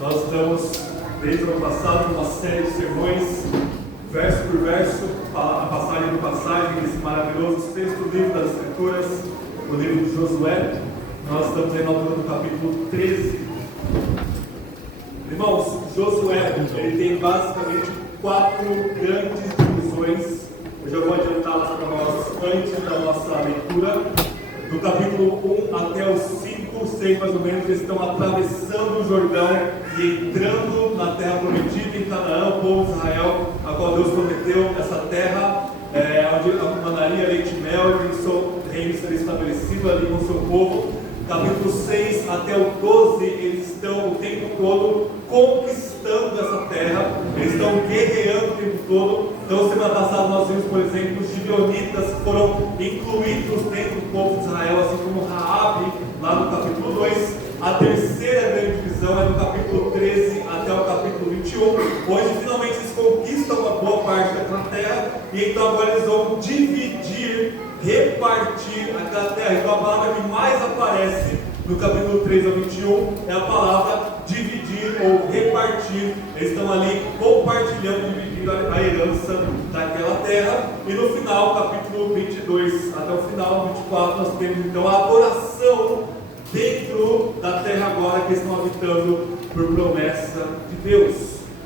Nós estamos, desde o ano passado, numa série de sermões, verso por verso, passagem por passagem, esse maravilhoso sexto livro das Escrituras, o livro de Josué. Nós estamos aí na altura do capítulo 13. Irmãos, Josué, ele tem basicamente 4 grandes divisões. Eu já vou adiantá-las para nós antes da nossa leitura. Do capítulo 1 até o 5, 6 mais ou menos, eles estão atravessando o Jordão e entrando na terra prometida em Canaã, o povo de Israel, a qual Deus prometeu, essa terra onde manaria leite e mel, e o seu reino seria estabelecido ali com o seu povo. Capítulo 6 até o 12, eles estão o tempo todo conquistando essa terra, eles estão guerreando o tempo todo. Então, semana passada nós vimos, por exemplo, os gibeonitas que foram incluídos dentro do povo de Israel, assim como Raabe, lá no capítulo 2. A terceira grande divisão é do capítulo 13 até o capítulo 21, onde finalmente eles conquistam uma boa parte daquela terra, e então agora eles vão dividir, repartir aquela terra. Então a palavra que mais aparece no capítulo 13 ao 21 é a palavra dividir ou repartir. Eles estão ali compartilhando, dividindo a herança daquela terra. E no final, capítulo 22 até o final, 24, nós temos então a adoração dentro da terra agora que eles estão habitando por promessa de Deus.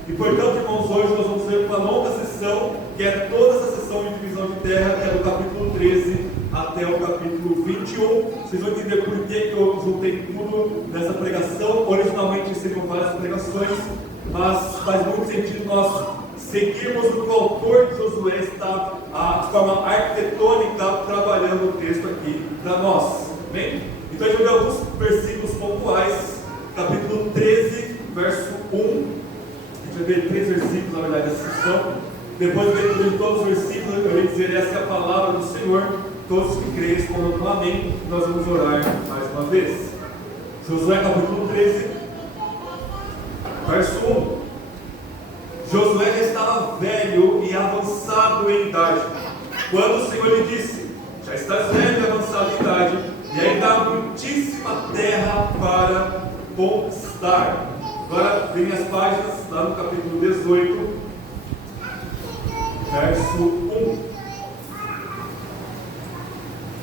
E portanto, irmãos, hoje nós vamos ver uma longa sessão, que é toda essa sessão de divisão de terra, que é do capítulo 13 até o capítulo 21. Vocês vão entender por que eu juntei tudo nessa pregação. Originalmente seriam várias pregações, mas faz muito sentido nós seguirmos o que o autor de Josué está, de forma arquitetônica, trabalhando o texto aqui para nós. Bem? Então a gente vai ver alguns versículos pontuais. Capítulo 13, verso 1. A gente vai ver 3 versículos, na verdade, dessa sessão. Depois de todos os versículos, eu ia dizer: essa é a palavra do Senhor. Todos que creem respondam com amém. Nós vamos orar mais uma vez. Josué capítulo 13, verso 1. Josué já estava velho e avançado em idade, quando o Senhor lhe disse: já estás velho e avançado em idade, e ainda há muitíssima terra para conquistar. Agora vem as páginas, lá no capítulo 18, verso 1.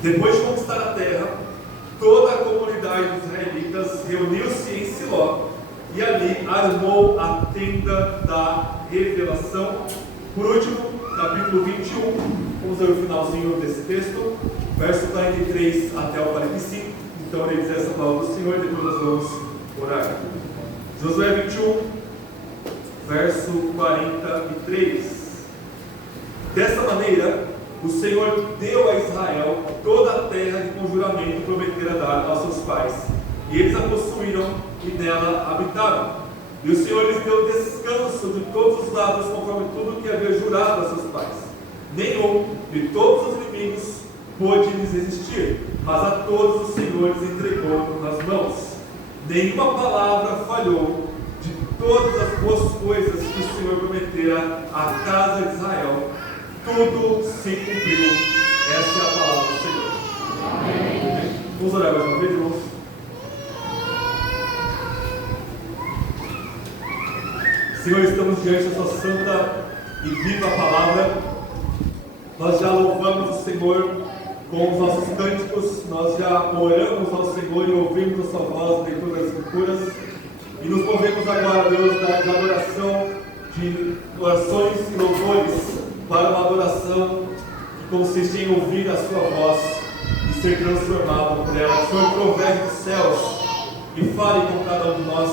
Depois de conquistar a terra, toda a comunidade dos israelitas reuniu-se em Siló, e ali armou a tenda da revelação. Por último, capítulo 21, vamos ver o finalzinho desse texto, verso 43 até o 45. Então ele diz essa palavra do Senhor, e depois nós vamos orar. Josué 21, verso 43. Dessa maneira, o Senhor deu a Israel toda a terra de conjuramento prometera dar aos seus pais, e eles a possuíram e nela habitaram. E o Senhor lhes deu descanso de todos os lados, conforme tudo que havia jurado a seus pais. Nenhum de todos os inimigos pôde lhes resistir, mas a todos o Senhor lhes entregou nas mãos. Nenhuma palavra falhou de todas as boas coisas que o Senhor prometera à casa de Israel. Tudo se cumpriu. Essa é a palavra do Senhor. Amém. Vamos orar mais uma vez, irmãos. Senhor, estamos diante da sua santa e viva palavra. Nós já louvamos o Senhor com os nossos cânticos, nós já oramos ao Senhor e ouvimos a sua voz dentro das Escrituras, e nos movemos agora, Deus, da adoração, de orações e louvores, para uma adoração que consiste em ouvir a sua voz e ser transformado por ela. O Senhor proverte dos céus e fale com cada um de nós,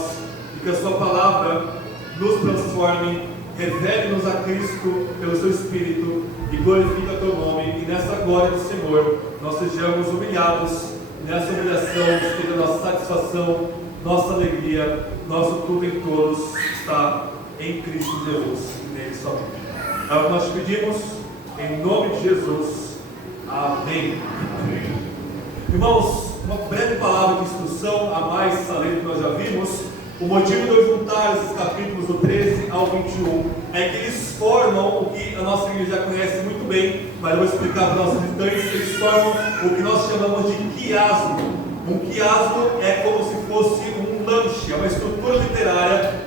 e que a sua palavra nos transforme, revele-nos a Cristo pelo seu Espírito e glorifique o teu nome. E nessa glória do Senhor nós sejamos humilhados, nessa humilhação esteja nossa satisfação, nossa alegria, nosso tudo em todos está em Cristo Jesus e nele somente. É o que nós te pedimos, em nome de Jesus. Amém. Amém. Irmãos, uma breve palavra de instrução a mais além do que nós já vimos. O motivo de eu juntar esses capítulos do 13 ao 21 é que eles formam o que a nossa igreja já conhece muito bem, mas eu vou explicar para os nossos visitantes. Eles formam o que nós chamamos de quiasmo. Um quiasmo é como se fosse um lanche, é uma estrutura literária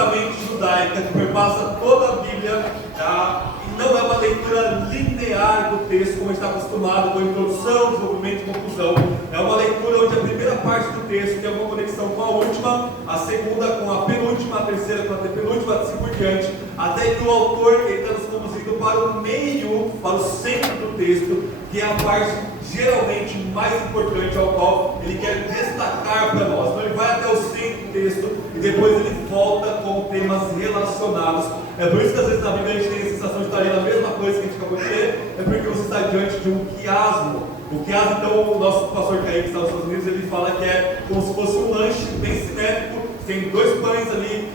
tipicamente judaica, que perpassa toda a Bíblia, tá? E não é uma leitura linear do texto, como a gente está acostumado, com introdução, desenvolvimento e conclusão. É uma leitura onde a primeira parte do texto tem alguma conexão com a última, a segunda com a penúltima, a terceira com a antepenúltima, assim por diante, até que o autor está nos conduzindo para o meio, para o centro do texto, que é a parte geralmente mais importante, ao qual ele quer destacar para nós. Então ele vai até o centro do texto e depois ele volta com temas relacionados. É por isso que às vezes na Bíblia a gente tem a sensação de estar lendo a mesma coisa que a gente acabou de ler, é porque você está diante de um quiasmo. O quiasmo, então, o nosso pastor Kaique, que está nos Estados Unidos, ele fala que é como se fosse um lanche bem simétrico, tem dois pães ali,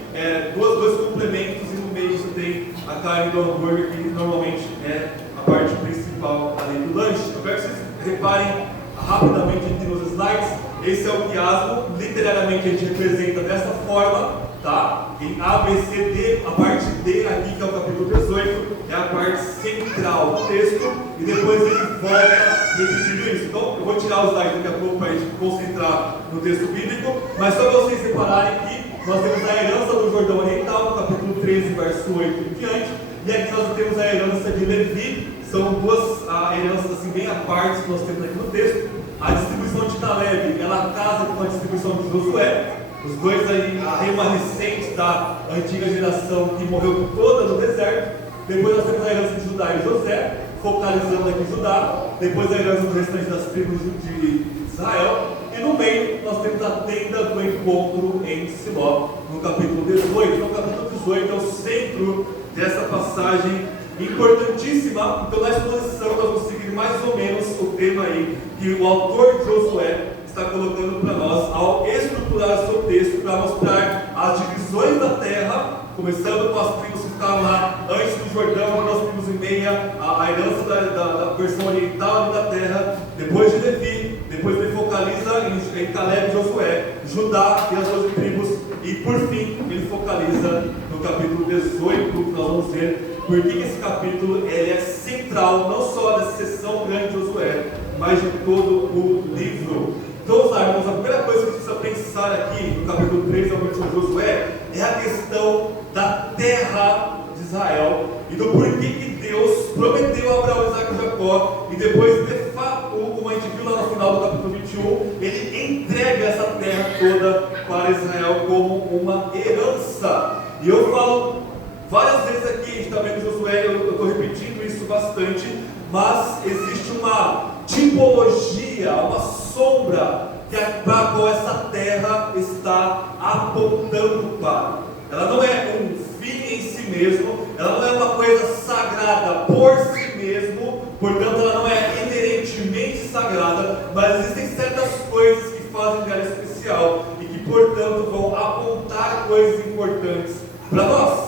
dois complementos, e no meio você tem a carne do hambúrguer, que normalmente é a parte principal ali do lanche. Eu quero que vocês reparem rapidamente aqui nos slides. Esse é o quiasmo, literariamente a gente representa dessa forma, tá? Em A, B, C, D, a parte D aqui, que é o capítulo 18, é a parte central do texto, e depois ele volta repetindo isso. Então, eu vou tirar os slides daqui a pouco para a gente concentrar no texto bíblico, mas só para vocês repararem que nós temos a herança do Jordão Oriental, no capítulo 13, verso 8 em diante, e aqui nós temos a herança de Levi. São duas heranças assim, bem à parte que nós temos aqui no texto. A distribuição de Caleb, ela casa com a distribuição de Josué. Os dois aí, remanescentes da antiga geração que morreu toda no deserto. Depois nós temos a herança de Judá e José, focalizando aqui em Judá. Depois a herança do restante das tribos de Israel. E no meio nós temos a tenda do encontro em Siló, no capítulo 18. Então o capítulo 18 é o centro dessa passagem importantíssima. Então na exposição nós vamos seguir mais ou menos o tema aí que o autor de Josué está colocando para nós ao estruturar o seu texto, para mostrar as divisões da terra, começando com as tribos que ficavam lá antes do Jordão, duas tribos e meia, a herança da versão oriental da terra, depois de Levi, depois ele focaliza em Caleb e Josué, Judá e as 12 tribos, e por fim ele focaliza no capítulo 18, que nós vamos ver por que esse capítulo ele é central, não só da seção grande de Josué, mas de todo o livro. Então, irmãos, a primeira coisa que a gente precisa pensar aqui no capítulo 3 ao capítulo de Josué é a questão da terra de Israel e do porquê que Deus prometeu a Abraão, Isaac e Jacó, e depois, de fato, como a gente viu lá no final do capítulo 21, ele entrega essa terra toda para Israel como uma herança. E eu falo várias vezes aqui, a gente está vendo Josué, eu estou repetindo isso bastante, mas existe uma tipologia, uma sombra para a qual essa terra está apontando para. Ela não é um fim em si mesmo, ela não é uma coisa sagrada por si mesmo, portanto ela não é inerentemente sagrada, mas existem certas coisas que fazem dela especial e que portanto vão apontar coisas importantes para nós.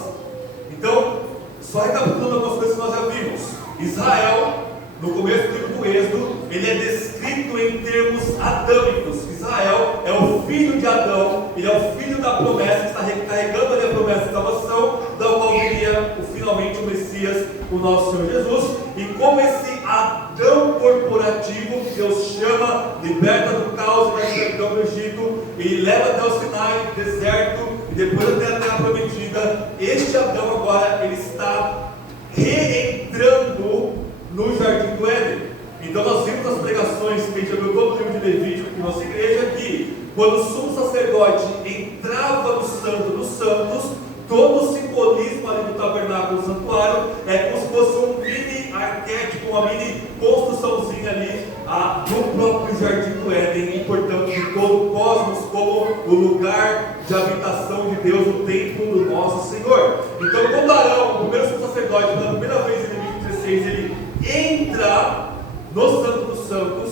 Então, só recapitulando algumas coisas que nós já vimos. Israel, no começo do livro do Êxodo, ele é descrito em termos adâmicos. Israel é o filho de Adão, ele é o filho da promessa, que está carregando ali a promessa de salvação, da qual viria finalmente o Messias, o nosso Senhor Jesus. E como esse Adão corporativo, que Deus chama, liberta do caos da escravidão do Egito, e leva até o Sinai, deserto, e depois até a terra prometida, este Adão agora, ele está reentrando no Jardim do Éden. Então nós vimos as pregações que a gente viu todo o livro de Levítico, que nossa igreja aqui, quando o sumo sacerdote entrava no Santo dos Santos, todo o simbolismo ali do tabernáculo, do santuário, é como se fosse um mini arquétipo, uma mini construçãozinha ali do próprio Jardim do Éden, e portanto de todo o cosmos, como o lugar de habitação de Deus, o templo do nosso Senhor. Então quando Arão, o primeiro sumo sacerdote, pela primeira vez em Levítico 16, ele entra no Santo dos Santos,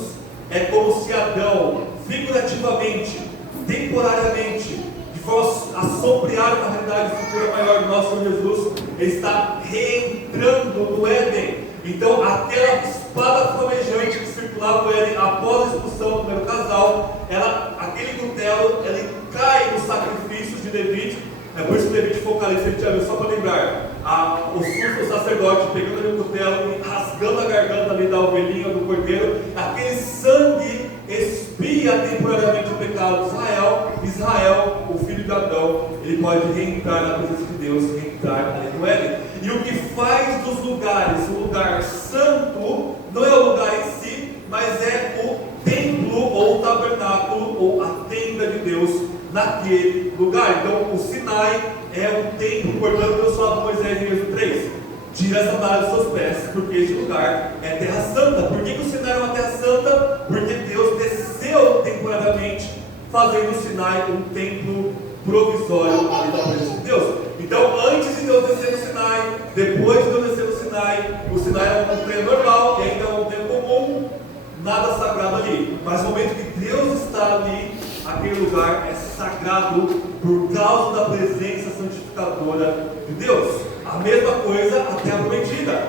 é como se Adão, figurativamente, temporariamente, de forma a sombrear uma realidade futura maior do nosso Senhor Jesus, ele está reentrando no Éden. Então aquela espada flamejante que circulava no Éden após a expulsão do primeiro casal, aquele cutelo, ele cai nos sacrifícios de Levítico. É por isso que Levítico focaliza, ele já viu, só para lembrar, o sacerdote pegando ali o cutelo e rasgando a garganta ali da ovelhinha, do cordeiro, aquele sangue expia temporariamente o pecado de Israel, o filho filho de Adão, ele pode reentrar na presença de Deus, reentrar ali no Éden. E o que faz dos lugares o lugar santo, não é o lugar em si, mas é o templo, ou o tabernáculo, ou a tenda de Deus naquele lugar. Então o Sinai é o templo, portanto Deus fala para Moisés em Êxodo 3: tira a sandália dos seus pés, porque este lugar é terra santa. Por que o Sinai é uma terra santa? Porque Deus desceu temporariamente, fazendo o Sinai um templo provisório ali da presença de Deus. Então, antes de Deus descer no Sinai, depois de Deus descer no Sinai, o Sinai era uma montanha normal, e ainda é uma montanha comum, nada sagrado ali. Mas no momento que Deus está ali, aquele lugar é sagrado por causa da presença santificadora de Deus. A mesma coisa a terra prometida.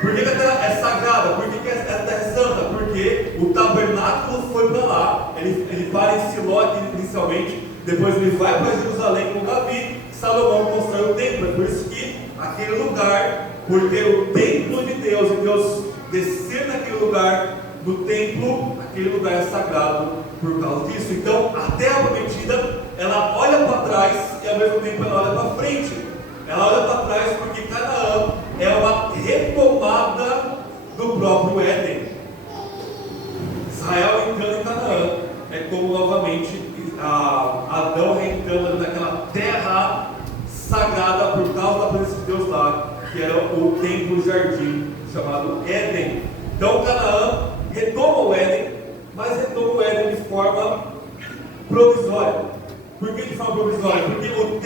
Por que a terra é sagrada? Por que a terra é santa? Porque o tabernáculo foi para lá. Ele para em Siló aqui inicialmente, depois ele vai para Jerusalém com Davi. Salomão constrói o templo. É por isso que aquele lugar, porque o templo de Deus, e Deus descer naquele lugar, no templo, aquele lugar é sagrado por causa disso. Então a terra prometida, ela olha para trás e ao mesmo tempo ela olha para frente. Ela olha para trás porque Canaã é uma retomada do próprio Éden. Israel entrando em Canaã é como novamente Adão reentrando naquela terra sagrada por causa da presença de Deus lá, que era o templo, o jardim chamado Éden. Então Canaã retoma o Éden, mas retoma o Éden de forma provisória. Por que de forma provisória? Porque o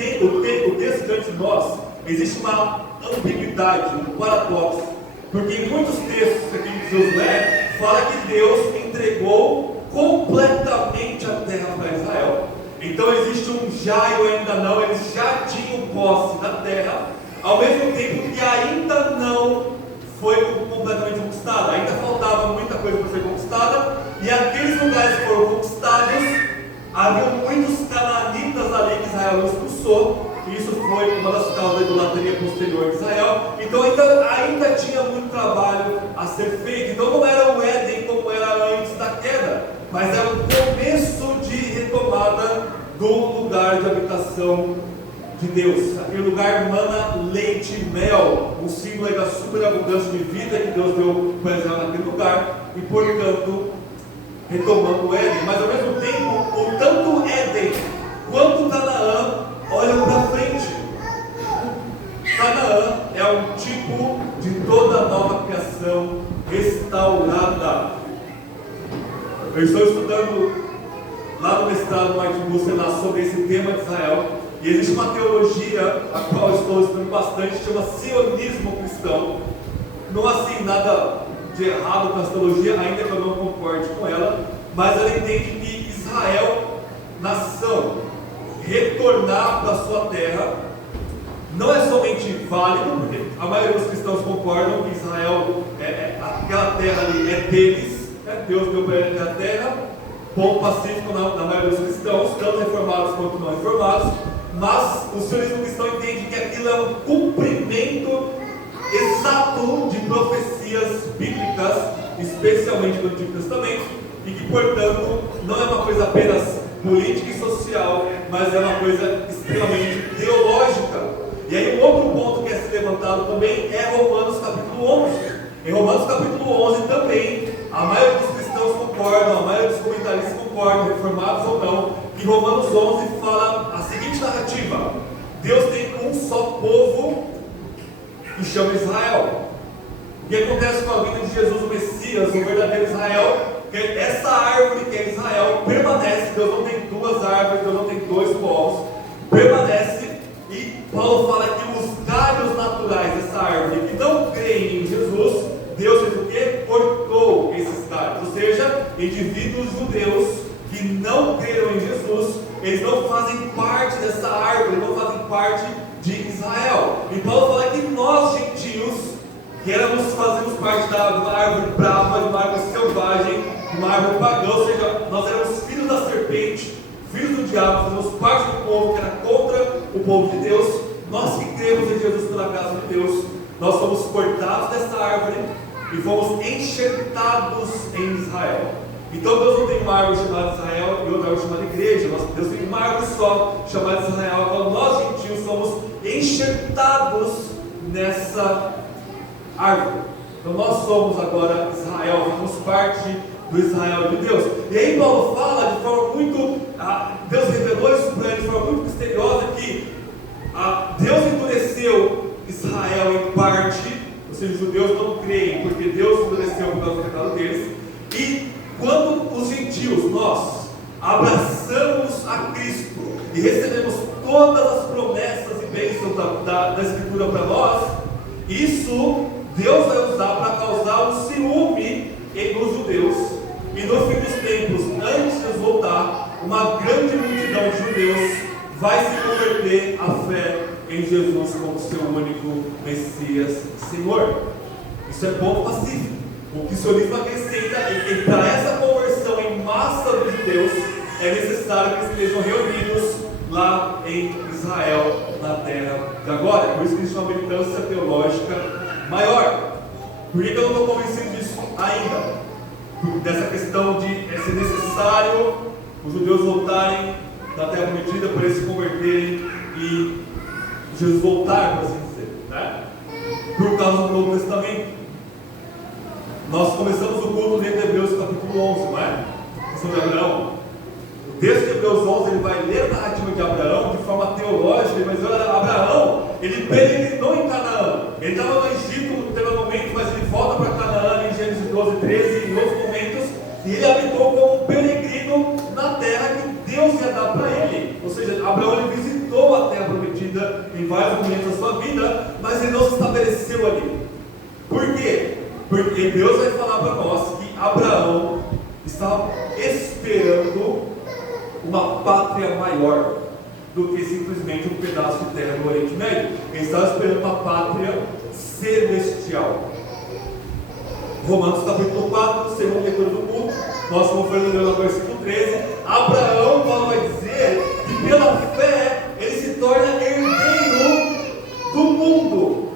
texto diante de nós, existe uma ambiguidade, um paradoxo. Porque em muitos textos aqui que Deus lê, fala que Deus entregou completamente a terra para Israel. Então existe um já e o ainda não, eles já tinham posse da terra, ao mesmo tempo que ainda não foi completamente conquistada. Ainda faltava muita coisa para ser conquistada, e aqueles lugares que foram conquistados, havia muitos cananitas ali que Israel expulsou, e isso foi uma das causas da idolatria posterior de Israel. Então ainda tinha muito trabalho a ser feito. Então não era o Éden como era antes da queda, mas era o começo de retomada do lugar de habitação de Deus. Aquele lugar mana leite e mel, um símbolo da superabundância de vida que Deus deu para Israel naquele lugar, e portanto retomando o Éden. Mas ao mesmo tempo, o tanto Éden quanto Canaã olham para frente. Canaã é um tipo de toda nova criação restaurada. Eu estou estudando lá no mestrado Martin Bucer sobre esse tema de Israel, e existe uma teologia a qual eu estou estudando bastante, chama sionismo cristão. Não assim nada de errado com essa teologia, ainda que eu não concorde com ela, mas ela entende que Israel, nação, retornar para a sua terra, não é somente válido, porque a maioria dos cristãos concordam que Israel, aquela terra ali é deles, Deus deu para eles a terra, ponto pacífico na maioria dos cristãos, tanto reformados quanto não reformados, mas o sionismo cristão entende que aquilo é um cumprimento exato de profecias bíblicas, especialmente do Antigo Testamento, e que portanto não é uma coisa apenas política e social, mas é uma coisa extremamente teológica. E aí um outro ponto que é se levantado também é Romanos capítulo 11. Em Romanos capítulo 11 também, a maioria dos cristãos concordam, a maioria dos comentaristas concordam, reformados ou não, que Romanos 11 fala a seguinte narrativa: Deus tem um só povo que chama Israel. O que acontece com a vinda de Jesus, o Messias, o verdadeiro Israel? Que essa árvore que é Israel permanece. Deus não tem duas árvores, Deus não tem dois povos, permanece. E Paulo fala que os galhos naturais dessa árvore que não creem em Jesus, Deus fez o que? Cortou esses galhos. Ou seja, indivíduos judeus que não creram em Jesus, eles não fazem parte dessa árvore, não fazem parte de Israel. E Paulo fala que nós, gentios, que fazemos parte de uma árvore brava, de uma árvore selvagem, de uma árvore pagã, ou seja, nós éramos filhos da serpente, filhos do diabo, fazemos parte do povo que era contra o povo de Deus. Nós que cremos em Jesus pela graça de Deus, nós fomos cortados dessa árvore e fomos enxertados em Israel. Então Deus não tem uma árvore chamada Israel e outra árvore chamada igreja. Deus tem uma árvore só chamada Israel. Então nós gentios somos enxertados nessa árvore. Então nós somos agora Israel, fazemos parte do Israel de Deus. E aí Paulo fala de forma muito, Deus revelou isso para ele de forma muito misteriosa, que Deus endureceu Israel em parte, ou seja, os judeus não creem, porque Deus endureceu por causa do pecado deles. E quando os gentios, nós, abraçamos a Cristo e recebemos todas as promessas e bênçãos da Escritura para nós, isso Deus vai usar para causar um ciúme nos judeus. E no fim dos tempos, antes de voltar, uma grande multidão de judeus vai se converter à fé em Jesus como seu único Messias Senhor. Isso é ponto pacífico. O cristianismo acrescenta que para essa conversão em massa dos judeus é necessário que estejam reunidos lá em Israel, na terra de agora. Por isso que existe uma militância teológica maior. Por que eu não estou convencido disso ainda? Dessa questão de ser necessário os judeus voltarem da terra prometida para eles se converterem e Jesus voltar, por assim dizer, né? Por causa do Novo Testamento. Nós começamos o culto dentro de Hebreus capítulo 11, não é? Sobre Abraão. O texto de Hebreus 11, ele vai ler a narrativa de Abraão de forma teológica. Ele vai dizer: olha, Abraão, ele peregrinou em Canaã. Ele estava no Egito no primeiro momento, mas ele volta para Canaã em Gênesis 12, 13, em outros momentos. E ele habitou como um peregrino na terra que Deus ia dar para ele. Ou seja, Abraão ele visitou a terra prometida em vários momentos da sua vida, mas ele não se estabeleceu ali. Por quê? Porque Deus vai falar para nós que Abraão estava esperando uma pátria maior do que simplesmente um pedaço de terra no Oriente Médio. Ele estava esperando uma pátria celestial. Romanos capítulo 4, segunda leitura do culto, nós como foi no versículo 13, Abraão, Paulo vai dizer que pela fé ele se torna herdeiro do mundo.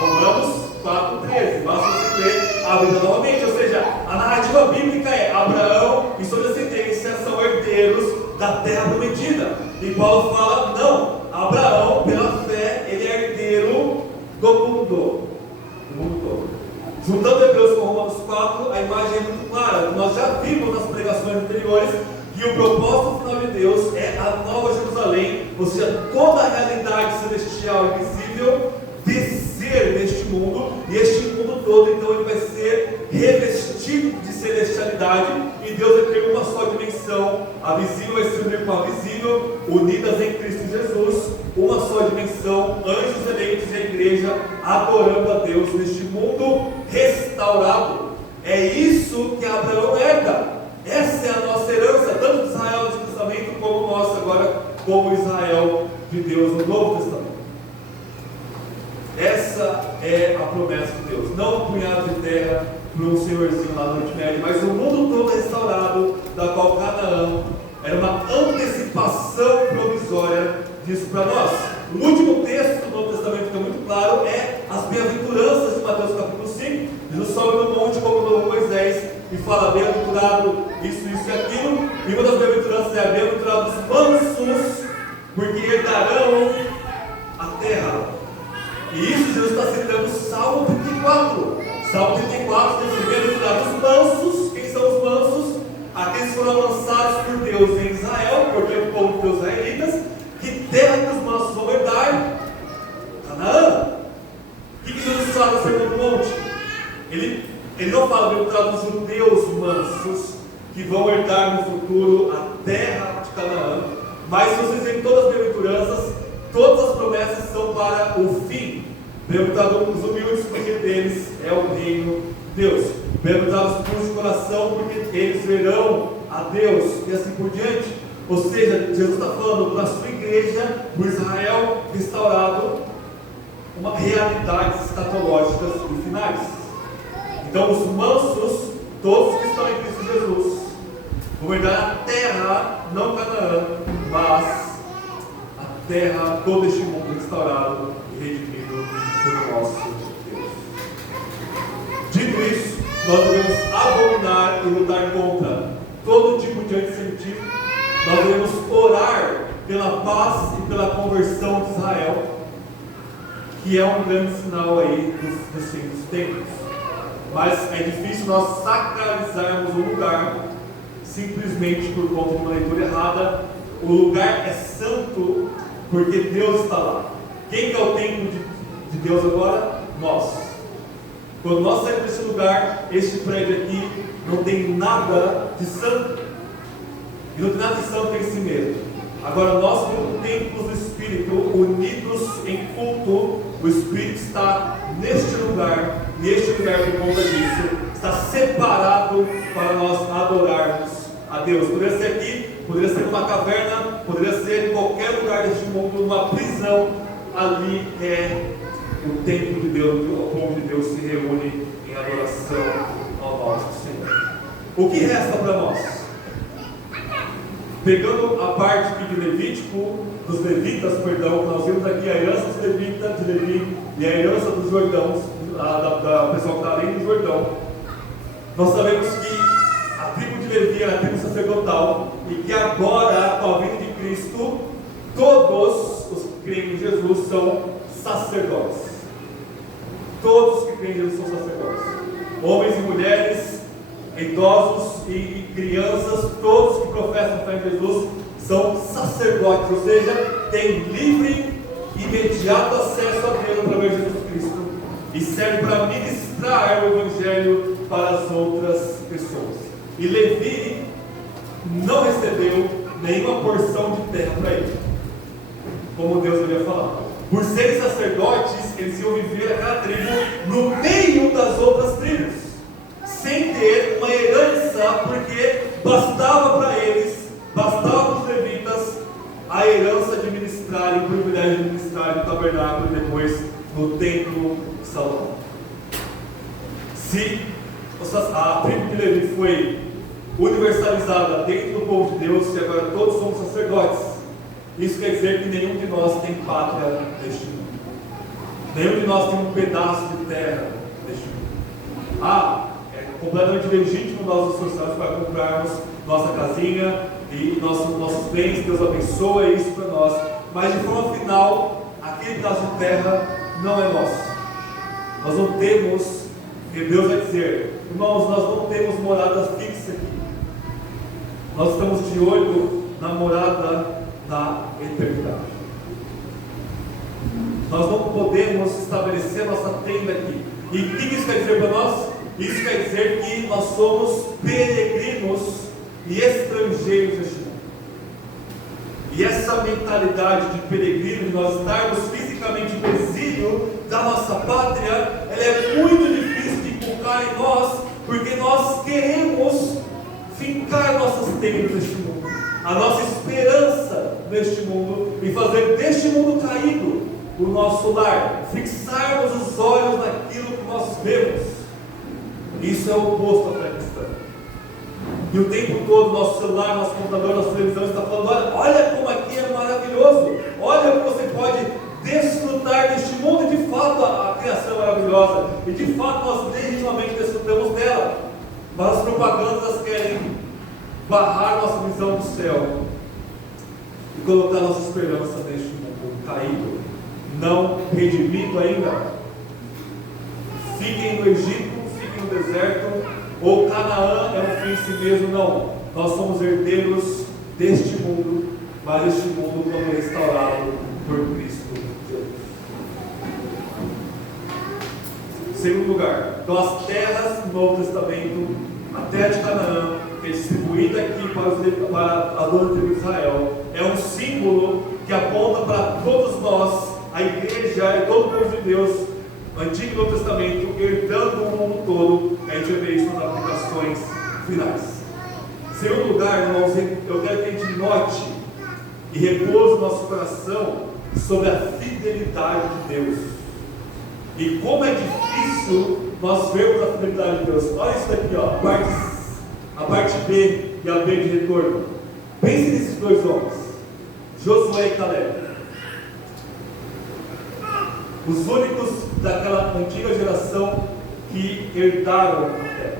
Romanos 4,13, basta você ler a Bíblia novamente. Ou seja, a narrativa bíblica é: Abraão e sua descendência são herdeiros da terra prometida. E Paulo fala: não, Abraão, pela fé, ele é herdeiro do mundo. Do mundo todo. Juntando Hebreus com Romanos 4, a imagem é muito clara. Nós já vimos nas pregações anteriores que o propósito final de Deus é a Nova Jerusalém, ou seja, toda a realidade celestial e visível descer neste mundo, e este mundo todo, então, ele vai ser revestido de celestialidade, e Deus vai ter uma só dimensão. A visível vai se unir com a visível, unidas em Cristo Jesus, uma só dimensão, anjos eleitos e a igreja adorando a Deus neste mundo restaurado. É isso que Abraão herda. Essa é a nossa herança, tanto de Israel no Antigo Testamento, como nossa agora, como Israel de Deus no Novo Testamento. Essa é a promessa de Deus. Não um punhado de terra para um senhorzinho lá no Oriente Médio, mas o mundo todo restaurado, da qual Canaã era uma antecipação provisória disso para nós. O último texto do Novo Testamento que é muito claro é as bem-aventuranças de Mateus capítulo 5. Jesus sobe no monte como o novo Moisés e fala: bem-aventurado isso, isso e aquilo. E uma das bem-aventuranças é: bem-aventurados mansos, porque herdarão a terra. E isso Jesus está citando Salmo 34. Salmo 34 diz: bem-aventurados mansos. Quem são os mansos? Aqueles que foram lançados por Deus em Israel, porque é o povo dos israelitas. Que terra que os mansos vão herdar? Canaã. O que Jesus fala no Sermão do Monte? Ele não fala bem-aventurados judeus mansos, que vão herdar no futuro a terra de Canaã. Mas se vocês veem todas as bem-aventuranças, todas as promessas são para o fim. Bem-aventurados os humildes, porque deles é o reino de Deus. Bem-aventurados os puros de coração, porque eles verão a Deus, e assim por diante. Ou seja, Jesus está falando para a sua igreja, para o Israel restaurado, realidades escatológicas e finais. Então os mansos, todos que estão em Cristo Jesus, vão herdar a terra, não Canaã, mas a terra, todo este mundo restaurado e redimido pelo nosso Deus. Dito isso, nós devemos abominar e lutar contra todo tipo de antissemitismo. Nós devemos orar pela paz e pela conversão de Israel, que é um grande sinal aí dos fins dos tempos. Mas é difícil nós sacralizarmos o lugar simplesmente por conta de uma leitura errada. O lugar é santo porque Deus está lá. Quem que é o templo de Deus agora? Nós. Quando nós saímos desse lugar, este prédio aqui não tem nada de santo. E não tem nada de santo em si mesmo. Agora nós, como templos do Espírito, unidos em culto, o Espírito está neste lugar, por conta disso, está separado para nós adorarmos a Deus. Poderia ser aqui, poderia ser numa caverna, poderia ser em qualquer lugar deste mundo, numa prisão. Ali é o templo de Deus, o povo de Deus se reúne em adoração ao nosso Senhor. O que resta para nós? Pegando a parte aqui de Levítico, dos levitas, perdão, nós vimos aqui a herança dos levitas, de Levi, e a herança dos Jordãos, da pessoa que está além do Jordão. Nós sabemos que a tribo de Levi era a tribo sacerdotal, e que agora, com a vinda de Cristo, todos os que creem em Jesus são sacerdotes. Todos que creem em Jesus são sacerdotes. Homens e mulheres, idosos e crianças, todos que professam fé em Jesus são sacerdotes, ou seja, têm livre e imediato acesso a Deus através de Jesus Cristo e serve para ministrar o Evangelho para as outras pessoas. E Levi não recebeu nenhuma porção de terra para ele, como Deus havia falado. Por serem sacerdotes, eles iam viver aquela tribo no meio das outras tribos, sem ter uma herança, porque bastava para eles, bastava para os levitas, a herança de ministrar, o privilégio de ministrar no tabernáculo e depois no templo de Salomão. Se a tribo de Levi foi universalizada dentro do povo de Deus, e agora todos somos sacerdotes, isso quer dizer que nenhum de nós tem pátria neste mundo. Nenhum de nós tem um pedaço de terra neste mundo. É completamente legítimo nós nos esforçarmos para comprarmos nossa casinha e nossos bens. Deus abençoa isso para nós. Mas de forma final, aquele pedaço de terra não é nosso. Nós não temos, e Deus vai dizer, irmãos, nós não temos morada fixa aqui. Nós estamos de olho na morada da eternidade. Nós não podemos estabelecer nossa tenda aqui. E o que isso quer dizer para nós? Isso quer dizer que nós somos peregrinos e estrangeiros neste mundo. E essa mentalidade de peregrino, de nós estarmos fisicamente no exílio da nossa pátria, ela é muito difícil de inculcar em nós, porque nós queremos fincar nossas tendas neste mundo, a nossa esperança neste mundo, e fazer deste mundo caído o nosso lar, fixarmos os olhos naquilo que nós vemos. Isso é o oposto à fé cristã. E o tempo todo, nosso celular, nosso computador, nossa televisão está falando: olha como aqui é maravilhoso, olha como você pode desfrutar deste mundo. E de fato a criação é maravilhosa, e de fato nós legitimamente desfrutamos dela. Mas as propagandas querem barrar nossa visão do céu e colocar nossa esperança neste mundo caído, não redimido ainda. Fiquem no Egito, fiquem no deserto, ou Canaã é um fim em si mesmo. Não, nós somos herdeiros deste mundo, mas este mundo quando restaurado por Cristo Jesus. Segundo lugar, então as terras do Novo Testamento, a terra de Canaã, que é distribuída aqui para a dona de Israel, é um símbolo que aponta para todos nós, a igreja e todo o povo de Deus, Antigo e Novo Testamento, herdando o mundo todo. A gente vai ver isso nas aplicações finais. Em segundo lugar, irmãos, eu quero que a gente note e repouse o nosso coração sobre a fidelidade de Deus. E como é difícil nós vermos a fidelidade de Deus. Olha isso daqui, ó, a parte B e a B de retorno. Pense nesses dois homens, Josué e Caleb. Os únicos daquela antiga geração que herdaram a terra.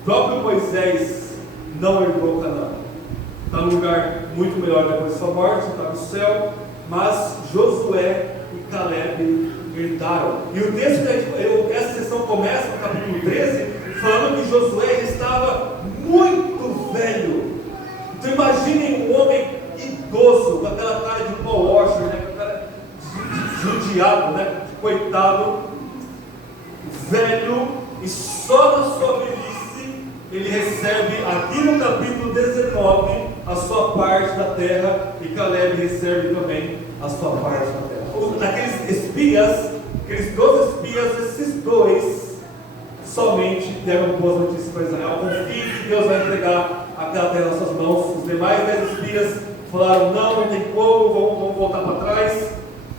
O próprio Moisés não herdou Canaã. Está num lugar muito melhor depois de sua morte, está no céu, mas Josué e Caleb herdaram. E o texto, essa sessão começa no capítulo 13, falando que Josué estava muito velho. Então imaginem um homem idoso, com aquela cara de Paul Washer, né? Com aquela de judiado, né? De coitado, velho, e só na sua velhice ele recebe, aqui no capítulo 19, a sua parte da terra, e Caleb recebe também a sua parte da terra. Aqueles espias, aqueles 12 espias, esses dois somente deram boas notícias para Israel. Confie que Deus vai entregar aquela terra nas suas mãos. Os demais 10 espias falaram: não tem como, vamos voltar para trás.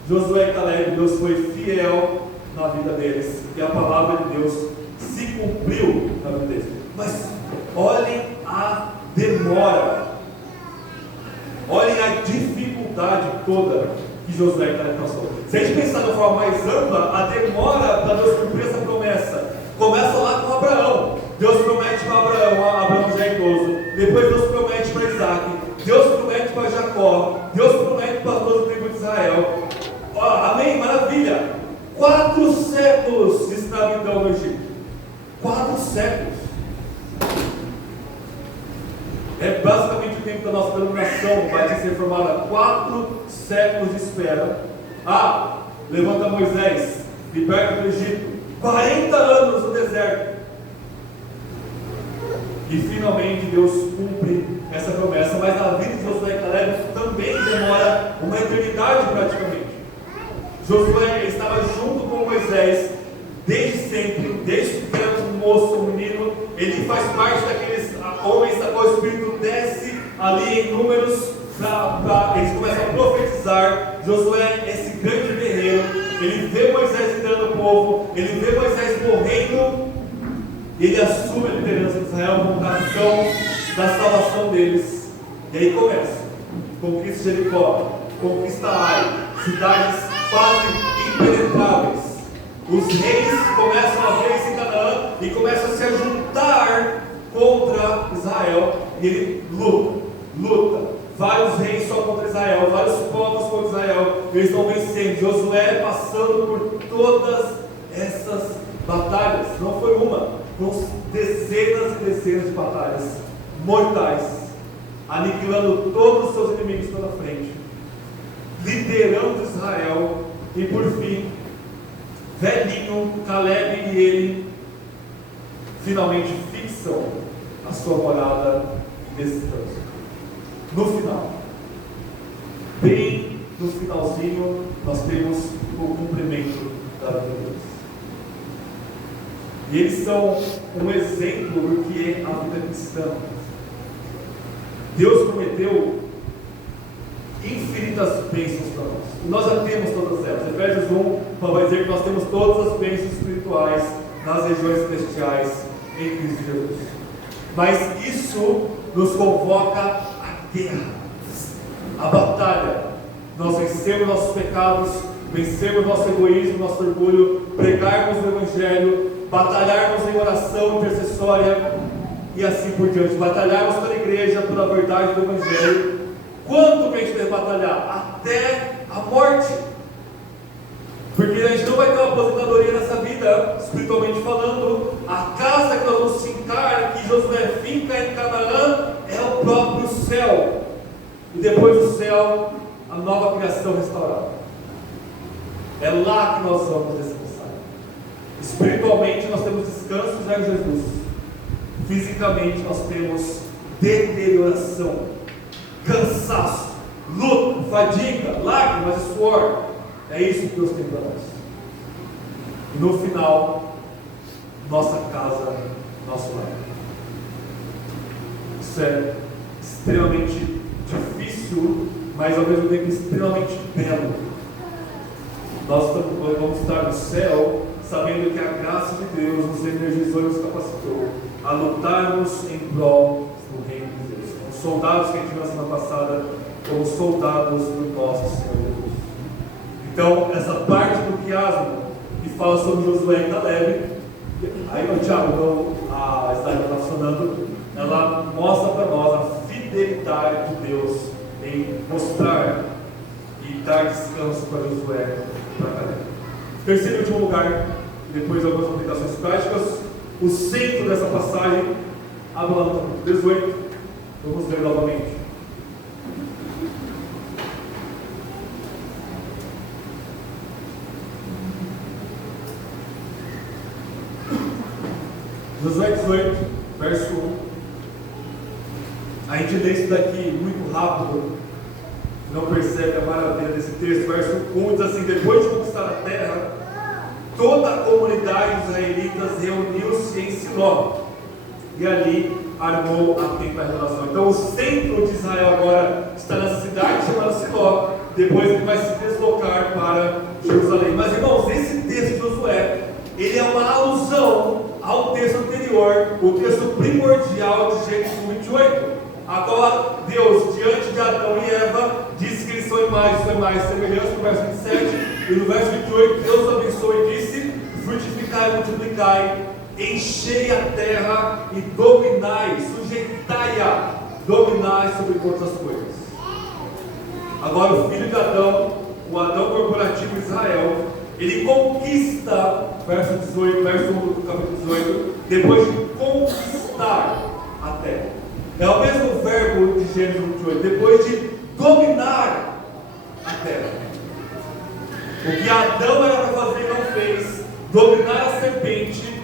Josué e Caleb, Deus foi fiel na vida deles, e a palavra de Deus se cumpriu na vida deles. Mas olhem a demora, olhem a dificuldade toda que Josué e Caleb passou. Se a gente pensar de uma forma mais ampla, a demora para Deus cumprir essa promessa começa lá com Abraão. Deus promete para Abraão já idoso. Depois Deus promete para Isaac. Deus promete para Jacó. Deus promete para todas as tribos de Israel. Amém? Maravilha! 4 séculos de escravidão no Egito. 4 séculos. É basicamente o tempo da nossa denominação batista reformada. 4 séculos de espera. Levanta Moisés, liberta do Egito. 40 anos no deserto. E finalmente Deus cumpre essa promessa. Mas a vida de Josué e Caleb também demora uma eternidade praticamente. Josué estava junto com Moisés desde sempre, desde que era um moço, um menino. Ele faz parte daqueles homens a qual o Espírito desce ali em Números, eles começam a profetizar. Josué, esse grande guerreiro, ele vê Moisés liderando o povo, ele vê Moisés morrendo, e ele assume a liderança de Israel com vocação da salvação deles. E aí começa: conquista Jericó, conquista Ai, cidades quase impenetráveis. Os reis começam a ver em Canaã e começam a se juntar contra Israel, e ele luta. Vários reis só contra Israel, vários povos contra Israel, eles estão vencendo. Josué passando por todas essas batalhas. Não foi uma, foram dezenas e dezenas de batalhas mortais, aniquilando todos os seus inimigos pela frente, liderando Israel. E por fim, velhinho, Caleb e ele finalmente fixam a sua morada de descanso. No final, bem no finalzinho, nós temos o cumprimento da vida de Deus. E eles são um exemplo do que é a vida cristã. Deus prometeu infinitas bênçãos para nós. E nós já temos todas elas. Efésios 1 vai dizer que nós temos todas as bênçãos espirituais nas regiões celestiais em Cristo Jesus. Mas isso nos convoca à guerra, à batalha. Nós vencemos nossos pecados, vencemos nosso egoísmo, nosso orgulho, pregarmos o Evangelho, batalharmos em oração intercessória e assim por diante. Batalharmos pela igreja, pela verdade do Evangelho. Quanto que a gente deve batalhar? Até a morte. Porque a gente não vai ter uma aposentadoria nessa vida, espiritualmente falando. A casa que nós vamos fincar, que Josué finca em Canaã, é o próprio céu. E depois do céu, a nova criação restaurada. É lá que nós vamos descansar. Espiritualmente nós temos descanso já em Jesus. Fisicamente nós temos deterioração, cansaço, luto, fadiga, lágrimas e suor. É isso que Deus tem para nós. E no final, nossa casa, nosso lar. Isso é extremamente difícil, mas ao mesmo tempo extremamente belo. Nós vamos estar no céu, sabendo que a graça de Deus nos energizou e nos capacitou a lutarmos em prol do reino de Deus. Como soldados que a gente viu na semana passada, como soldados do nosso Senhor Jesus. Então, essa parte do quiasmo que fala sobre Josué e Caleb, Aí o Thiago, então, a slide está funcionando, ela mostra para nós a fidelidade de Deus em mostrar e dar descanso para Josué e para Caleb. Terceiro e último lugar, depois de algumas aplicações práticas, o centro dessa passagem, abra lá no 18, vamos ler novamente. Josué 18, verso 1. A gente lê isso daqui muito rápido, não percebe a maravilha desse texto. Verso 1 diz assim: depois de conquistar a terra, toda a comunidade dos israelitas reuniu-se em Siló e ali armou a tenda da revelação. Então o centro de Israel agora está nessa cidade chamada Siló, depois ele vai se deslocar para Jerusalém. Mas irmãos, esse texto de Josué, ele é uma alusão ao texto anterior, o texto primordial de Gênesis 28, a qual Deus, diante de Adão e Eva, disse que eles são imagens e semelhanças, no verso 27, e no verso 28, Deus abençoou e disse: frutificai e multiplicai, enchei a terra e dominai, sujeitai-a, dominai sobre todas as coisas. Agora o filho de Adão, o Adão corporativo de Israel, ele conquista, verso 18, verso 1 do capítulo 18, depois de conquistar a terra. É o mesmo verbo de Gênesis 28, depois de dominar a terra. O que Adão era para fazer e não fez, dominar a serpente,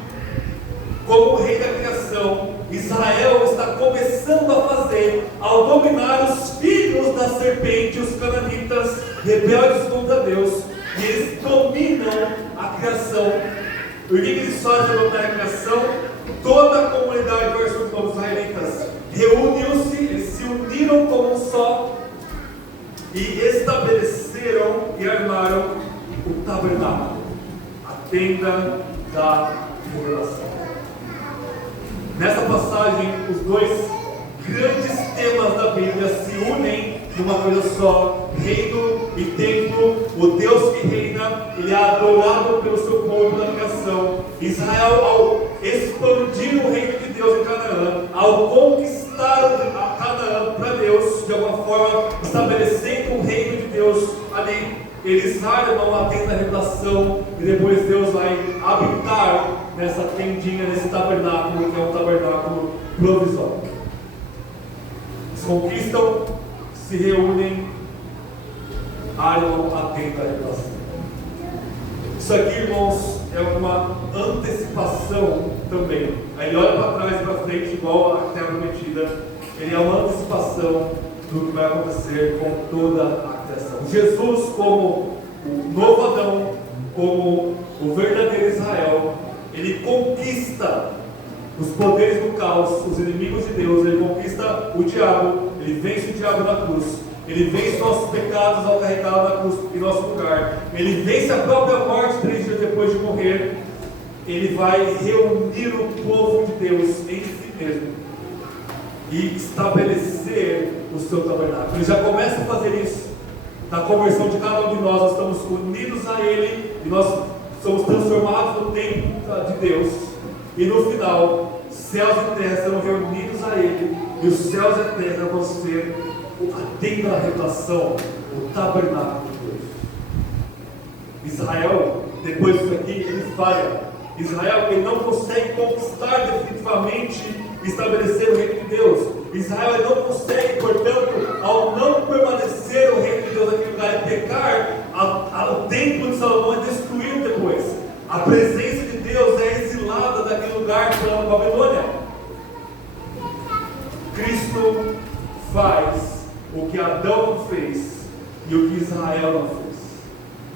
como o rei da criação, Israel está começando a fazer ao dominar os filhos da serpente, os cananitas, rebeldes contra Deus. E eles dominam a criação. O que eles fazem para dominar a criação? Toda a comunidade dos israelitas reuniu-se, eles se uniram como um só e estabeleceram e armaram o tabernáculo, a tenda da revelação. Nessa passagem, os dois grandes temas da Bíblia se unem numa coisa só: reino e templo. O Deus que reina, ele é adorado pelo seu povo na criação. Israel, ao expandir o reino de Deus em Canaã, ao conquistar a Canaã para Deus, de alguma forma estabelecendo o reino de Deus ali, eles armam a tenda da revelação e depois Deus vai habitar nessa tendinha, nesse tabernáculo, que é um tabernáculo provisório. Eles conquistam, se reúnem, armam a tenda da revelação. Isso aqui, irmãos, é uma antecipação também. Aí ele olha para trás e para frente, igual a terra prometida. Ele é uma antecipação do que vai acontecer com toda a criação. Jesus, como o novo Adão, como o verdadeiro Israel, ele conquista os poderes do caos, os inimigos de Deus. Ele conquista o diabo, ele vence o diabo na cruz, ele vence nossos pecados ao carregá-lo na cruz em nosso lugar, ele vence a própria morte 3 dias depois de morrer. Ele vai reunir o povo de Deus em si mesmo e estabelecer o seu tabernáculo. Ele já começa a fazer isso na conversão de cada um de nós. Nós estamos unidos a Ele e nós somos transformados no templo de Deus, e no final, céus e terra serão reunidos a Ele, e os céus e a terra vão ser a tenda da revelação, o tabernáculo de Deus. Israel, depois disso aqui, ele falha. Israel, ele não consegue conquistar definitivamente e estabelecer o reino de Deus. Israel, ele não consegue, portanto, ao não permanecer o reino de Deus naquele lugar e pecar, o templo de Salomão é destruído depois. A presença de Deus é exilada daquele lugar pela Babilônia. Cristo faz o que Adão não fez e o que Israel não fez.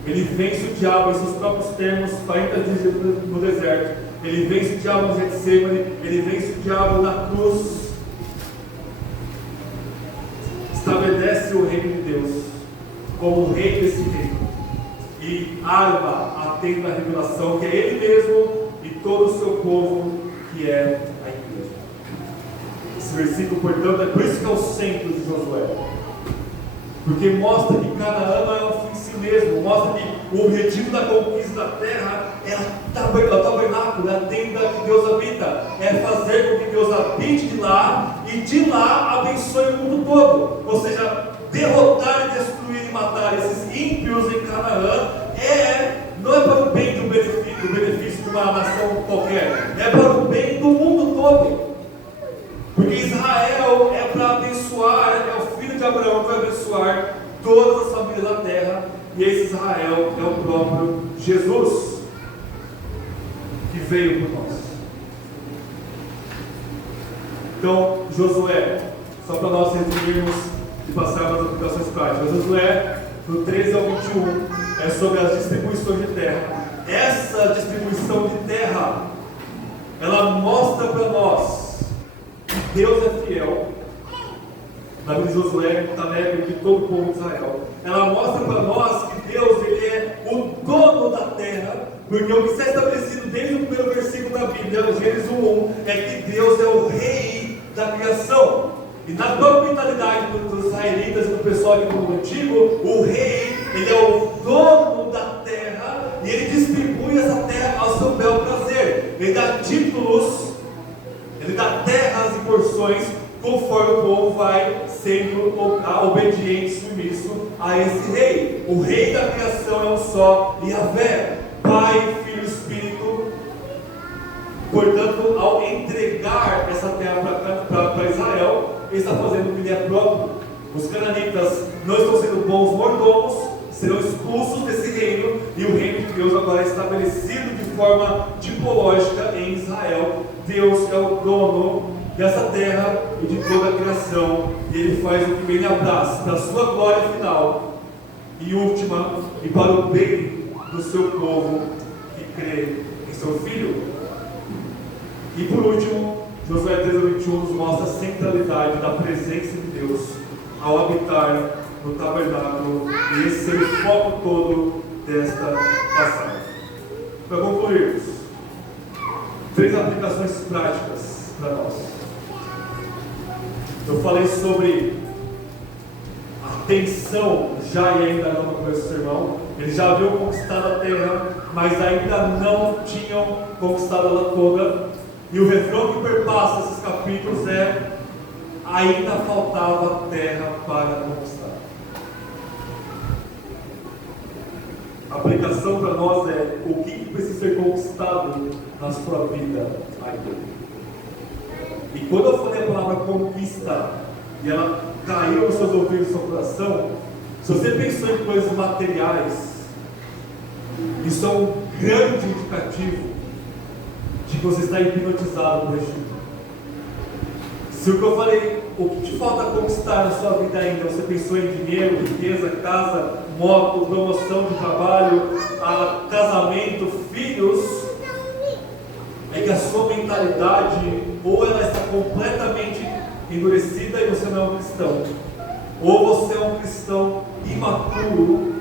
Ele vence o diabo em seus próprios termos, 40 dias no deserto. Ele vence o diabo no Getsemane, ele vence o diabo na cruz. Estabelece o reino de Deus como o rei desse reino e arma a tenda da revelação, que é Ele mesmo e todo o seu povo, que é a igreja. Esse versículo, portanto, é por isso que é o centro de Josué. Porque mostra que Canaã não é um fim em si mesmo, mostra que o objetivo da conquista da terra é o tabernáculo, é a tenda que Deus habita, é fazer com que Deus habite de lá e de lá abençoe o mundo todo. Ou seja, derrotar e destruir e matar esses ímpios em Canaã não é para o bem do benefício de uma nação qualquer, é para o bem do mundo todo. Porque Israel é para abençoar, é o filho de Abraão que vai abençoar todas as famílias da terra, e esse Israel é o próprio Jesus, que veio por nós. Então, Josué, só para nós resumirmos e passarmos as aplicações práticas, Josué, do 13 ao 21, é sobre as distribuições de terra. Essa distribuição de terra, ela mostra para nós Deus é fiel, na vida de Josué, Caleb e de todo o povo de Israel. Ela mostra para nós que Deus, Ele é o dono da terra, porque o que está estabelecido desde o primeiro versículo da Bíblia, Gênesis 1, é que Deus é o rei da criação. E na própria mentalidade dos israelitas e do pessoal do mundo antigo, o rei, ele é o dono da terra e ele distribui essa terra ao seu bel prazer. Ele dá títulos, ele dá terras e porções conforme o povo vai sendo obediente e submisso a esse rei. O rei da criação é um só, Yahvé, Pai, Filho e Espírito. Portanto, ao entregar essa terra para Israel, ele está fazendo o que lhe é próprio. Os cananitas não estão sendo bons mordomos, serão expulsos desse reino, e o reino de Deus agora é estabelecido de forma tipológica em Israel. Deus é o dono dessa terra e de toda a criação, e Ele faz o que bem lhe apraz, para a sua glória final e última, e para o bem do seu povo que crê em seu Filho. E por último, Josué 13:21 nos mostra a centralidade da presença de Deus ao habitar no tabernáculo, e esse é o foco todo desta passagem. Para concluirmos, 3 aplicações práticas para nós. Eu falei sobre a tensão, já e ainda não no começo do sermão. Eles já haviam conquistado a terra, mas ainda não tinham conquistado ela toda. E o refrão que perpassa esses capítulos é: ainda faltava terra para conquistar. A aplicação para nós é: o que precisa ser conquistado na sua vida ainda? E quando eu falei a palavra conquista, e ela caiu nos seus ouvidos e no seu coração, se você pensou em coisas materiais, isso é um grande indicativo de que você está hipnotizado por Egito. Se o que eu falei, o que te falta conquistar na sua vida ainda, você pensou em dinheiro, riqueza, casa, moto, promoção de trabalho, casamento, filhos, é que a sua mentalidade, ou ela está completamente endurecida e você não é um cristão, ou você é um cristão imaturo,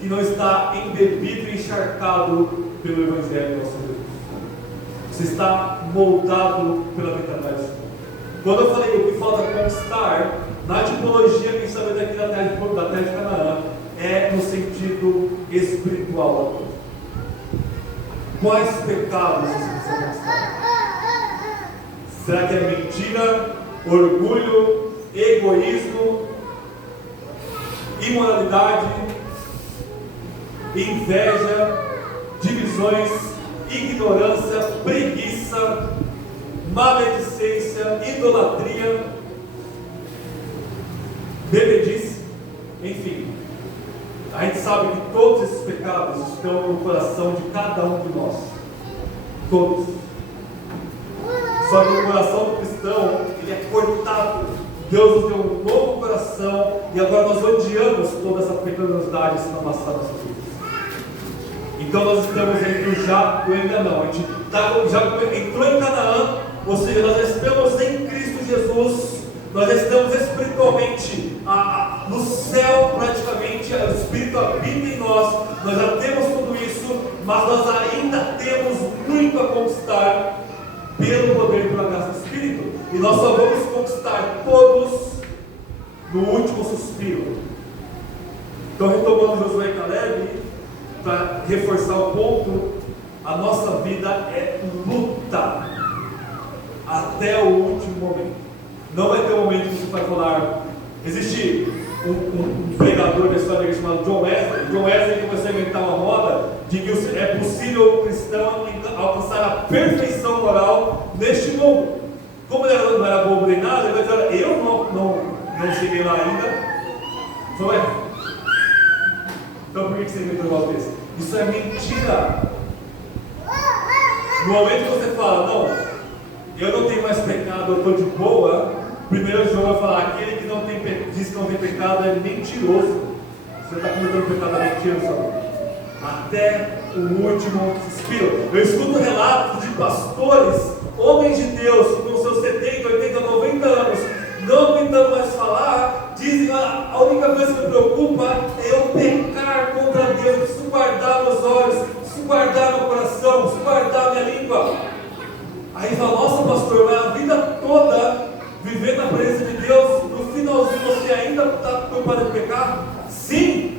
que não está embebido e encharcado pelo Evangelho do nosso Deus. Você está moldado pela mentalidade. Quando eu falei o que falta conquistar, na tipologia que a gente está vendo aqui da terra de Canaã, é no sentido espiritual da coisa. Quais pecados você precisa conquistar? Será que é mentira, orgulho, egoísmo, imoralidade, inveja, divisões, ignorância, preguiça, maledicência, idolatria, bebedice, enfim? A gente sabe que todos esses pecados estão no coração de cada um de nós. Todos. Só que o coração do cristão, ele é cortado. Deus nos deu um novo coração e agora nós odiamos toda essa pecaminosidade que está passando nas nossas vidas. Então nós estamos entre o já e o ainda não. A gente já entrou em Canaã, ou seja, nós já estamos em Cristo Jesus. Nós estamos espiritualmente no céu praticamente, o Espírito habita em nós já temos tudo isso, mas nós ainda temos muito a conquistar pelo poder e pela graça do Espírito, e nós só vamos conquistar todos no último suspiro, Então, retomando Josué e Caleb, para reforçar o ponto, a nossa vida é luta até o último momento. Não vai ter um momento que você vai falar. Existe um pregador da história chamado John Wesley. John Wesley começou a inventar uma moda de que é possível o cristão alcançar a perfeição moral neste mundo. Como ele não era bobo nem nada, ele vai dizer: olha, eu não cheguei lá ainda. Falei, então por que você inventou um negócio desse? Isso é mentira. No momento que você fala: não, eu não tenho mais pecado, eu estou de boa, primeiro João vai falar: aquele que diz que não tem pecado é mentiroso. Você está cometendo pecado, é mentira, sabe? Até o último suspiro. Eu escuto relatos de pastores, homens de Deus, com seus 70, 80, 90 anos, não aguentando mais falar, dizem: a única coisa que me preocupa é eu pecar contra Deus, preciso guardar meus olhos, preciso guardar meu coração, preciso guardar minha língua. Aí fala: nossa pastor, mas a vida toda vivendo na presença de Deus, no finalzinho você ainda está preocupado em pecar? Sim!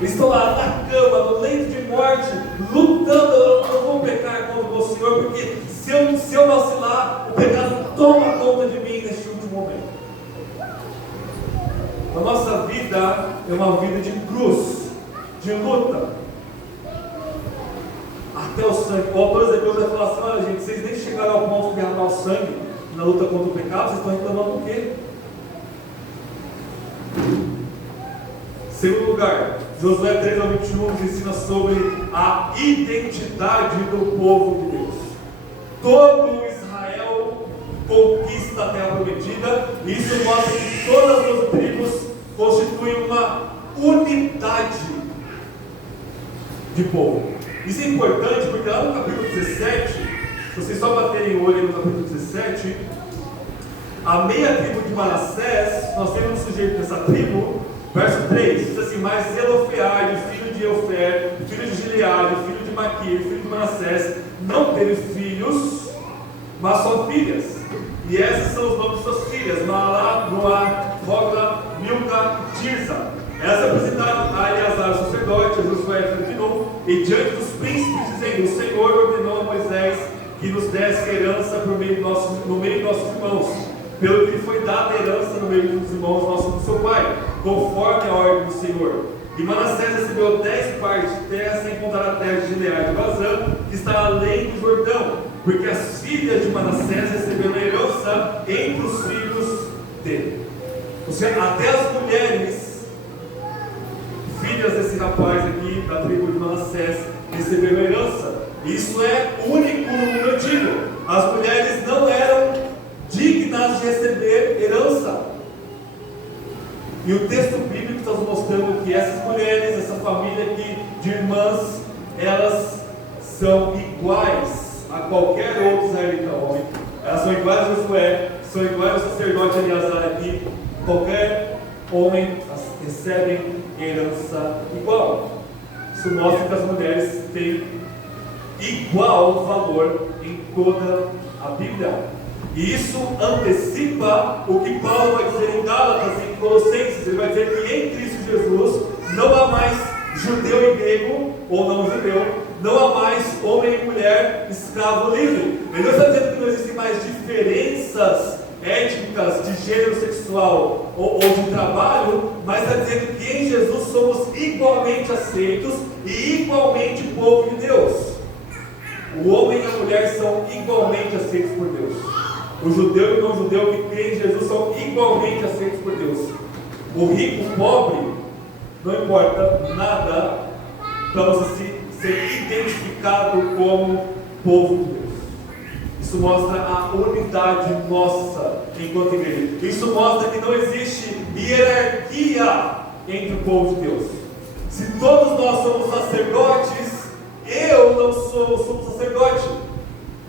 Estou lá na cama, no leito de morte, lutando. Eu não vou pecar contra o Senhor, porque se eu vacilar, o pecado toma conta de mim neste último momento. A nossa vida é uma vida de cruz, de luta, até o sangue. O autor de Deus vai falar assim: olha gente, vocês nem chegaram ao ponto de derramar o sangue na luta contra o pecado, vocês estão reclamando o quê? Segundo lugar, Josué 3:21 nos ensina sobre a identidade do povo de Deus. Todo Israel conquista a terra prometida, e isso mostra que todas as tribos constituem uma unidade de povo. Isso é importante porque lá no capítulo 17, se vocês só baterem o olho no capítulo 17, a meia tribo de Manassés, nós temos um sujeito dessa tribo. Verso 3, diz assim: mas Zelofeade, filho de Eufer, filho de Gileade, filho de Maquir, filho de Manassés, não teve filhos, mas só filhas. E esses são os nomes de suas filhas: Maalá, Noá, Hogla, Milca e Tirsa. Elas apresentaram a Eleazar, o sacerdote, a Josué, filho de Nun, e diante dos príncipes, dizendo: o Senhor ordenou a Moisés que nos desse herança no meio de nossos irmãos, pelo que lhe foi dada a herança no meio dos irmãos nossos do seu pai, conforme a ordem do Senhor. E Manassés recebeu 10 partes de terra, sem contar a terra de Gileade e Bazã, que está além do Jordão, porque as filhas de Manassés receberam a herança entre os filhos dele. Ou seja, até as mulheres, filhas desse rapaz aqui, da tribo de Manassés, receberam a herança. Isso é único no mundo antigo. As mulheres não eram dignas de receber herança. E o texto bíblico está nos mostrando que essas mulheres, essa família aqui de irmãs, elas são iguais a qualquer outro israelita homem. Elas são iguais a Josué, são iguais ao sacerdote Eleazar aqui. Qualquer homem recebe herança igual. Isso mostra que as mulheres têm igual valor em toda a Bíblia. E isso antecipa o que Paulo vai dizer em Gálatas e em Colossenses. Ele vai dizer que em Cristo Jesus não há mais judeu e grego, ou não judeu, não há mais homem e mulher, escravo livre. Ele não está dizendo que não existem mais diferenças étnicas de gênero sexual ou de trabalho, mas está dizendo que em Jesus somos igualmente aceitos e igualmente povo de Deus. O homem e a mulher são igualmente aceitos por Deus. O judeu e o não judeu que creem em Jesus são igualmente aceitos por Deus. O rico, o pobre, não importa nada para você ser identificado como povo de Deus. Isso mostra a unidade nossa enquanto igreja. Isso mostra que não existe hierarquia entre o povo de Deus. Se todos nós somos sacerdotes, eu não sou sacerdote.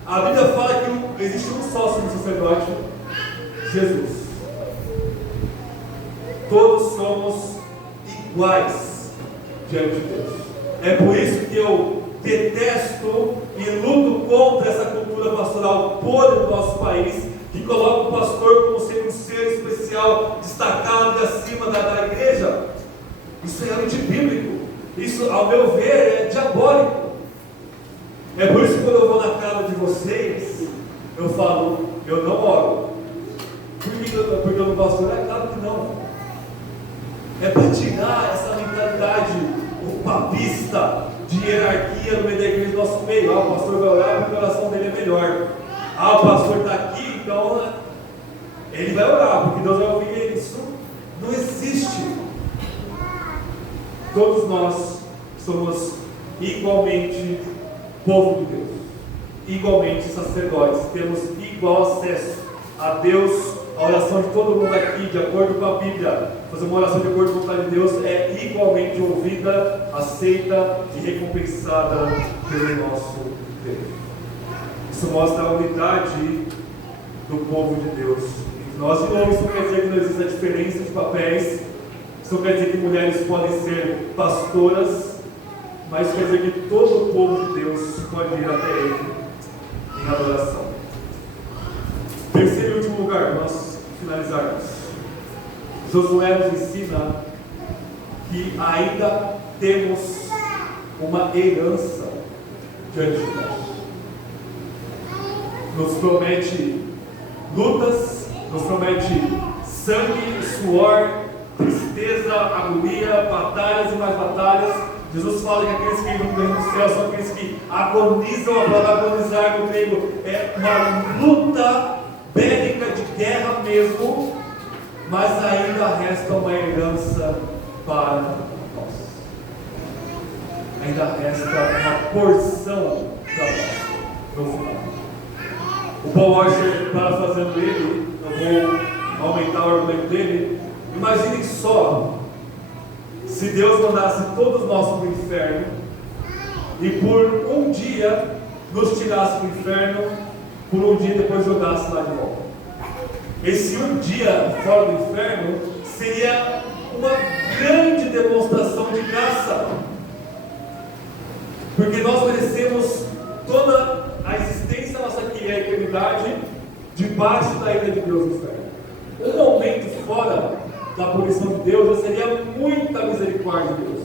A Bíblia fala que existe um só sumo sacerdote, Jesus. Todos somos iguais diante de Deus. É por isso que eu detesto e luto contra essa cultura pastoral podre do nosso país, que coloca o pastor como sendo um ser especial, destacado e acima da igreja. Isso é antibíblico. Isso, ao meu ver, é diabólico. É por isso que quando eu vou na casa de vocês, eu falo, eu não oro. Porque eu não posso orar? É claro que não. É para tirar essa mentalidade papista de hierarquia no meio da igreja do nosso meio. O pastor vai orar porque a oração dele é melhor. O pastor está aqui, então ele vai orar, porque Deus vai ouvir ele. Isso não existe. Todos nós somos igualmente povo de Deus, igualmente sacerdotes, temos igual acesso a Deus. A oração de todo mundo aqui, de acordo com a Bíblia, fazer uma oração de acordo com a vontade de Deus é igualmente ouvida, aceita e recompensada pelo nosso Deus. Isso mostra a unidade do povo de Deus. Nós, de novo, isso não quer dizer que não existe a diferença de papéis, isso não quer dizer que mulheres podem ser pastoras, mas quer dizer que todo o povo de Deus pode ir até Ele em adoração. Terceiro e último lugar, para nós finalizarmos. Josué nos ensina que ainda temos uma herança diante de nós. Nos promete lutas, nos promete sangue, suor, tristeza, agonia, batalhas e mais batalhas. Jesus fala que aqueles que entram no reino do céu são aqueles que agonizam. A palavra agonizar no grego é uma luta bélica de guerra mesmo, mas ainda resta uma herança para nós. Ainda resta uma porção da nós no final. O Paul Washer, parafraseando ele, eu vou aumentar o argumento dele. Imaginem só se Deus mandasse todos nós para o inferno e por um dia nos tirasse do inferno, por um dia depois jogasse lá de volta. Esse um dia fora do inferno seria uma grande demonstração de graça, porque nós merecemos toda a existência nossa aqui e a eternidade debaixo da ira de Deus no inferno. Um momento fora da punição de Deus já seria muita misericórdia de Deus.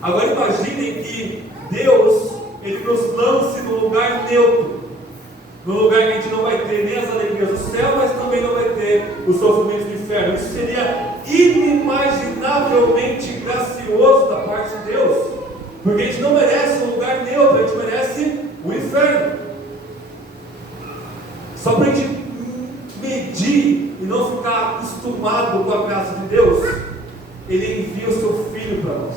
Agora imaginem que Deus Ele nos lance num lugar neutro, num lugar que a gente não vai ter nem as alegrias do céu, mas também não vai ter os sofrimentos do inferno. Isso seria inimaginavelmente gracioso da parte de Deus, porque a gente não merece um lugar neutro, a gente merece o inferno. Só para a gente medir e não ficar acostumado com a graça de Deus, Ele envia o seu Filho para nós.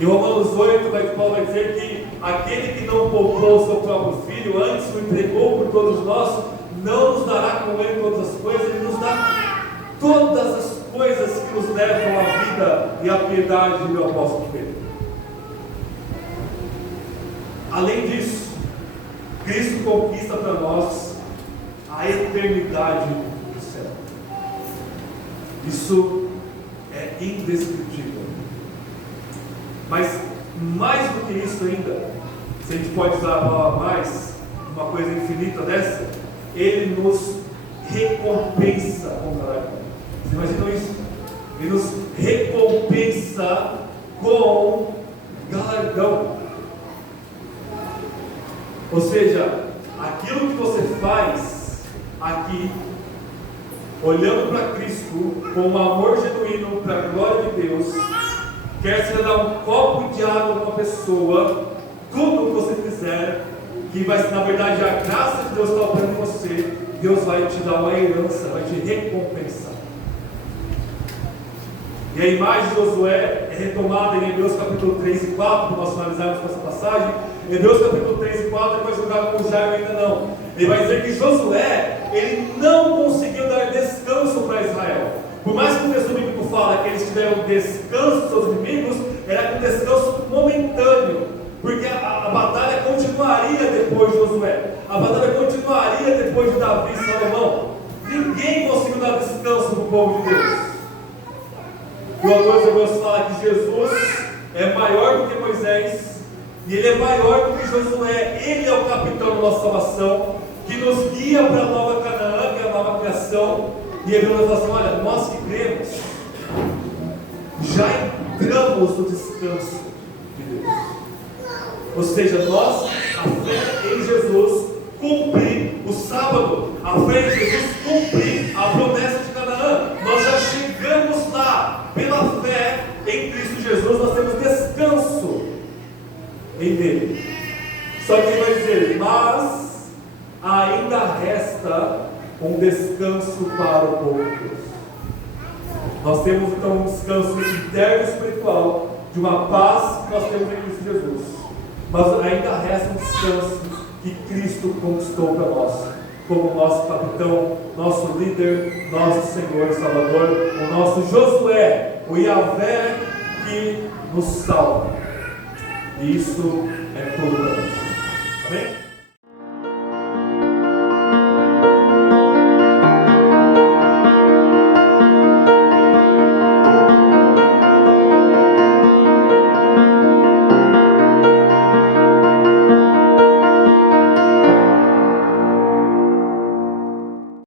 Em Romanos 8, Paulo vai dizer que aquele que não poupou o seu próprio Filho, antes o entregou por todos nós, não nos dará com Ele todas as coisas. Ele nos dá todas as coisas que nos levam à vida e à piedade do apóstolo Pedro. Além disso, Cristo conquista para nós a eternidade do céu. Isso é indescritível. Mas mais do que isso ainda, se a gente pode usar a palavra mais, uma coisa infinita dessa, Ele nos recompensa com galardão. Vocês imaginam isso? Ele nos recompensa com galardão. Ou seja, aquilo que você faz aqui, olhando para Cristo com um amor genuíno para a glória de Deus, quer seja dar um copo de água para uma pessoa, tudo o que você fizer, que vai ser na verdade a graça de Deus está operando em você, Deus vai te dar uma herança, vai te recompensar. E a imagem de Josué é retomada em Hebreus capítulo 3 e 4, para nós finalizarmos com essa passagem. Hebreus capítulo 3 e 4, ele vai jogar com o Jairo ainda não. Ele vai dizer que Josué, ele não conseguiu dar descanso para Israel. Por mais que o texto bíblico fala que eles tiveram descanso dos seus inimigos, era um descanso momentâneo, porque a batalha continuaria depois de Josué, a batalha continuaria depois de Davi e Salomão. Ninguém conseguiu dar descanso para o povo de Deus. O autor de Hebreus fala que Jesus é maior do que Moisés, e ele é maior do que Josué. Ele é o capitão da nossa salvação, que nos guia para a nova Canaã, que é a nova criação. E Hebreus fala assim: olha, nós que cremos, estamos no descanso de Deus. Ou seja, nós, a fé em Jesus, cumpre o sábado. A fé em Jesus cumpre a promessa de Canaã. Nós já chegamos lá. Pela fé em Cristo Jesus, nós temos descanso em Ele. Só que ele vai dizer, mas ainda resta um descanso para o povo de Deus. Nós temos então um descanso interno e espiritual, de uma paz que nós temos em Cristo Jesus. Mas ainda resta um descanso que Cristo conquistou para nós, como nosso capitão, nosso líder, nosso Senhor e Salvador, o nosso Josué, o Yahvé que nos salva. E isso é tudo para nós. Amém?